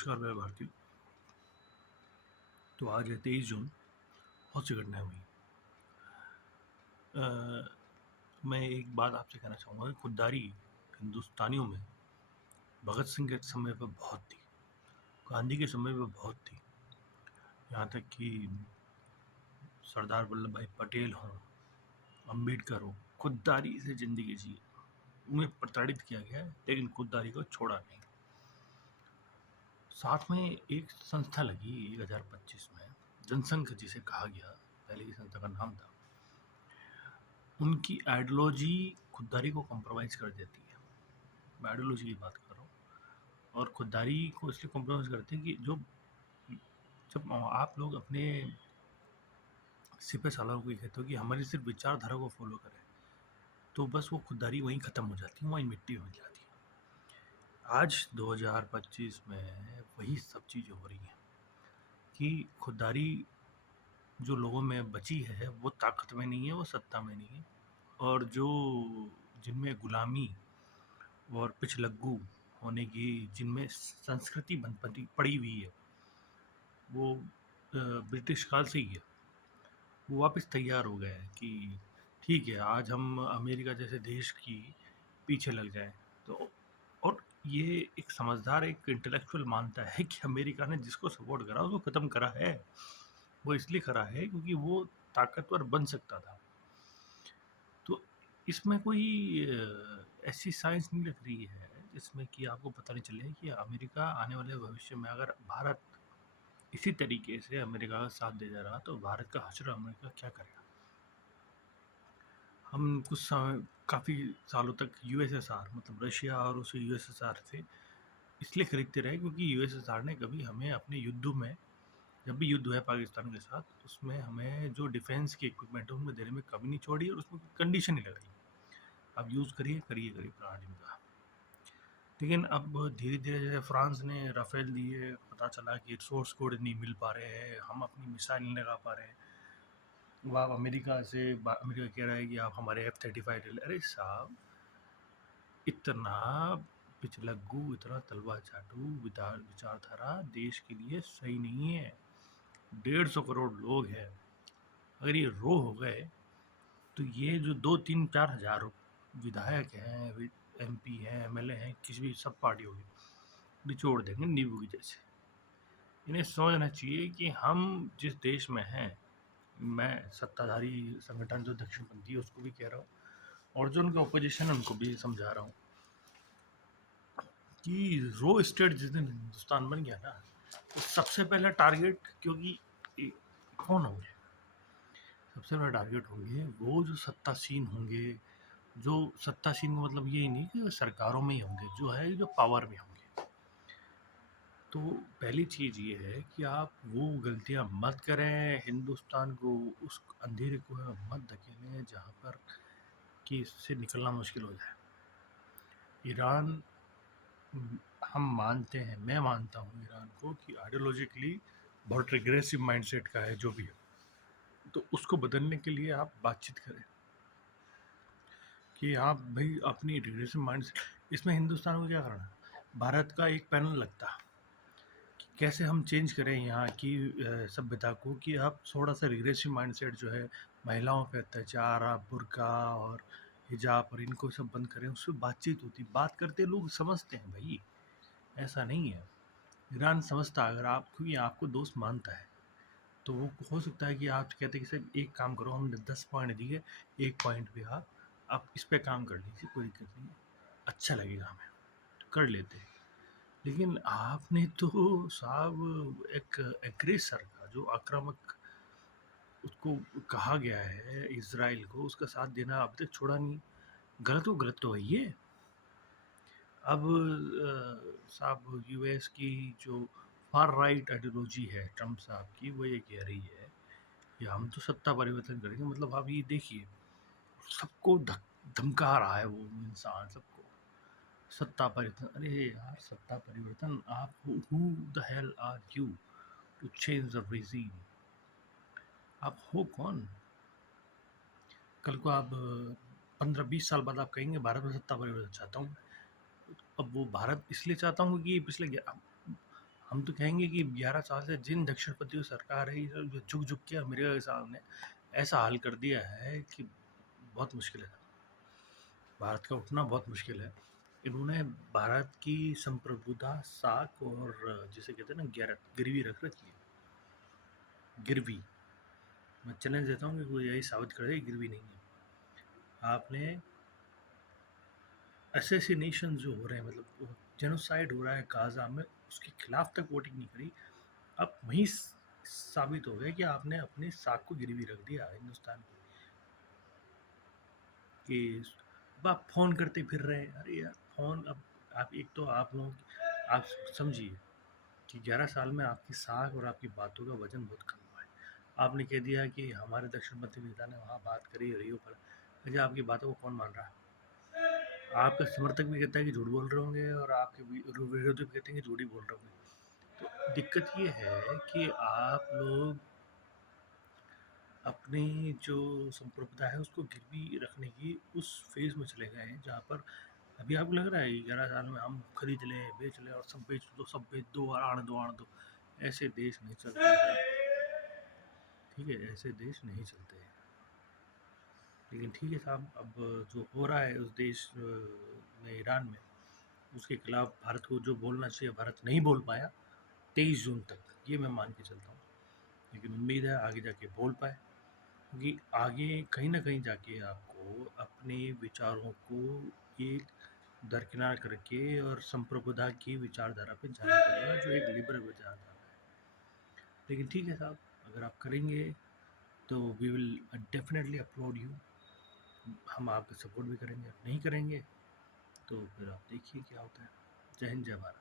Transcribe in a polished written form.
नमस्कार मेरे भारतीय। तो आज है 23 जून। बहुत सी घटनाएं हुई। मैं एक बात आपसे कहना चाहूँगा कि खुददारी हिंदुस्तानियों में भगत सिंह के समय पर बहुत थी, गांधी के समय पर बहुत थी, यहाँ तक कि सरदार वल्लभ भाई पटेल हों, अम्बेडकर हो, खुददारी से ज़िंदगी जी। उन्हें प्रताड़ित किया गया है लेकिन खुददारी को छोड़ा नहीं। साथ में एक संस्था लगी 1025 में, जनसंघ जिसे कहा गया, पहले की संस्था का नाम था। उनकी आइडियोलॉजी खुददारी को कॉम्प्रोमाइज़ कर देती है। मैं आइडियोलॉजी की बात कर रहा हूँ। और खुददारी को इसलिए कॉम्प्रोमाइज़ करते हैं कि जब आप लोग अपने सिपह सालारों को ये कहते हो कि हमारी सिर्फ विचारधारा को फॉलो करें, तो बस वो खुददारी वहीं ख़त्म हो जाती है, वहीं मिट्टी हो जाती है। आज 2025 में वही सब चीज़ें हो रही हैं कि खुददारी जो लोगों में बची है वो ताकत में नहीं है, वो सत्ता में नहीं है, और जो जिनमें गुलामी और पिछलग्गू होने की जिनमें संस्कृति बनपटी पड़ी हुई है, वो ब्रिटिश काल से ही है। वो वापस तैयार हो गए हैं कि ठीक है, आज हम अमेरिका जैसे देश की पीछे लग जाएं। तो और ये एक समझदार, एक इंटेलेक्चुअल मानता है कि अमेरिका ने जिसको सपोर्ट करा उसको ख़त्म करा है। वो इसलिए करा है क्योंकि वो ताकतवर बन सकता था। तो इसमें कोई ऐसी साइंस नहीं लग रही है जिसमें कि आपको पता नहीं चले कि अमेरिका आने वाले भविष्य में, अगर भारत इसी तरीके से अमेरिका का साथ दे जा रहा, तो भारत का हश्र अमेरिका क्या करेगा। हम कुछ समय, काफ़ी सालों तक यूएसएसआर, मतलब रशिया और उसे यूएसएसआर से इसलिए खरीदते रहे क्योंकि यूएसएसआर ने कभी हमें अपने युद्धों में, जब भी युद्ध हुआ है पाकिस्तान के साथ, उसमें हमें जो डिफेंस की इक्विपमेंट है उनमें देने में कमी नहीं छोड़ी और उसमें कंडीशन नहीं लगाई। अब यूज़ करिए करिए करिए प्राणी का। लेकिन अब धीरे धीरे जैसे फ्रांस ने राफेल दिए, पता चला कि सोर्स कोड नहीं मिल पा रहे हैं, हम अपनी मिसाइल नहीं लगा पा रहे हैं। वो आप अमेरिका कह रहा है कि आप हमारे F-35 ले। अरे साहब, इतना पिछलग्गू, इतना तलवा चाटू विचारधारा देश के लिए सही नहीं है। 150 करोड़ लोग हैं। अगर ये रो हो गए तो ये जो 2-3-4 हजार विधायक हैं, MP हैं, MLA हैं, किसी भी सब पार्टियों के, निचोड़ देंगे नींबू की जैसे। इन्हें समझना चाहिए कि हम जिस देश में हैं, मैं सत्ताधारी संगठन जो दक्षिणपंथी है उसको भी कह रहा हूँ, और जो उनका ऑपोजिशन है उनको भी समझा रहा हूँ कि रो स्टेट जिस दिन हिंदुस्तान बन गया ना, तो सबसे पहला टारगेट, क्योंकि कौन होंगे सबसे बड़ा टारगेट, होंगे वो जो सत्तासीन होंगे। जो सत्तासीन का मतलब ये नहीं कि सरकारों में ही होंगे, जो है जो पावर में होंगे। तो पहली चीज़ ये है कि आप वो गलतियां मत करें, हिंदुस्तान को उस अंधेरे को मत धकेलें जहाँ पर कि इससे निकलना मुश्किल हो जाए। ईरान, हम मानते हैं, मैं मानता हूँ ईरान को कि आइडियोलॉजिकली बहुत रिग्रेसिव माइंडसेट का है जो भी है। तो उसको बदलने के लिए आप बातचीत करें कि आप भाई अपनी रिग्रेसिव माइंडसेट, इसमें हिंदुस्तान को क्या करना है। भारत का एक पैनल लगता कि कैसे हम चेंज करें यहाँ की सभ्यता को, कि आप थोड़ा सा रिग्रेसिव माइंडसेट जो है, महिलाओं पे अत्याचार, आप बुर्का और हिजाब और इनको सब बंद करें। उससे बातचीत होती, बात करते लोग समझते हैं भाई, ऐसा नहीं है। ईरान समझता, अगर आप, क्योंकि आपको दोस्त मानता है, तो वो हो सकता है कि आप कहते हैं कि सर एक काम करो, हमने 10 पॉइंट दिए, एक पॉइंट पे आप इस पे काम कर लीजिए, कोई दिक्कत नहीं है, अच्छा लगेगा हमें, तो कर लेते हैं। लेकिन आपने तो साहब एक एग्रेसर का, जो आक्रामक उसको कहा गया है इजराइल को, उसका साथ देना अभी तक छोड़ा नहीं। गलत को गलत तो है ये। अब साहब यूएस की जो फार राइट आइडियोलॉजी है ट्रम्प साहब की, वो ये कह रही है कि हम तो सत्ता परिवर्तन करेंगे। मतलब आप ये देखिए, सबको धमका रहा है वो इंसान, सबको सत्ता परिवर्तन। अरे यार, सत्ता परिवर्तन, आप who the hell are you to change the regime? आप हो कौन? कल को आप 15-20 साल बाद आप कहेंगे भारत में सत्ता परिवर्तन चाहता हूँ। अब वो भारत इसलिए चाहता हूँ कि पिछले हम तो कहेंगे कि 11 साल से जिन दक्षिणपंथी सरकार है, ये सब जो झुक-झुक के अमेरिका के सामने ऐसा हाल कर दिया है कि बहुत मुश्किल है। भारत का उठना बहुत मुश्किल है। इन्होंने भारत की संप्रभुता, साख और जिसे कहते हैं ना गैरत, गिरवी रख रखी है। गिरवी। मैं चैलेंज देता हूँ कि कोई यही साबित करे कि गिरवी नहीं है। आपने असैसिनेशन जो हो रहे हैं, मतलब जेनोसाइड हो रहा है गाज़ा में, उसके खिलाफ तक वोटिंग नहीं करी। अब वहीं साबित हो गया कि आपने अपनी साख को गिरवी रख दिया हिंदुस्तान को, कि अब आप फ़ोन करते फिर रहे हैं। अरे यार फ़ोन, अब आप एक तो आप लोग आप समझिए कि 11 साल में आपकी साख और आपकी बातों का वजन बहुत कम हुआ है। आपने कह दिया कि हमारे दक्षिणपंथी नेता ने वहाँ बात करी रियो पर। अच्छा, आपकी बातों को कौन मान रहा है? आपका समर्थक भी कहता है कि झूठ बोल रहे होंगे और आपके विरोधी भी कहते हैं कि झूठ ही बोल रहे होंगे। तो दिक्कत ये है कि आप लोग अपनी जो संप्रभुता है उसको गिरवी रखने की उस फेज़ में चले गए हैं, जहाँ पर अभी आपको लग रहा है कि 11 साल में हम खरीद लें, बेच लें और सब बेच दो और आण दो। ऐसे देश नहीं चलते हैं। ठीक है, ऐसे देश नहीं चलते हैं। लेकिन ठीक है साहब, अब जो हो रहा है उस देश में, ईरान में, उसके खिलाफ भारत को जो बोलना चाहिए भारत नहीं बोल पाया 23 जून तक, ये मैं मान के चलता हूँ। लेकिन उम्मीद है आगे जाके बोल पाए, क्योंकि आगे कहीं ना कहीं जाके आपको अपने विचारों को एक दरकिनार करके और संप्रभुता की विचारधारा पे जाना पड़ेगा, जो एक लिबरल विचारधारा है। लेकिन ठीक है साहब, अगर आप करेंगे तो we will definitely upload you. हम आपका सपोर्ट भी करेंगे, नहीं करेंगे तो फिर आप देखिए क्या होता है। जय हिंद, जय भारत।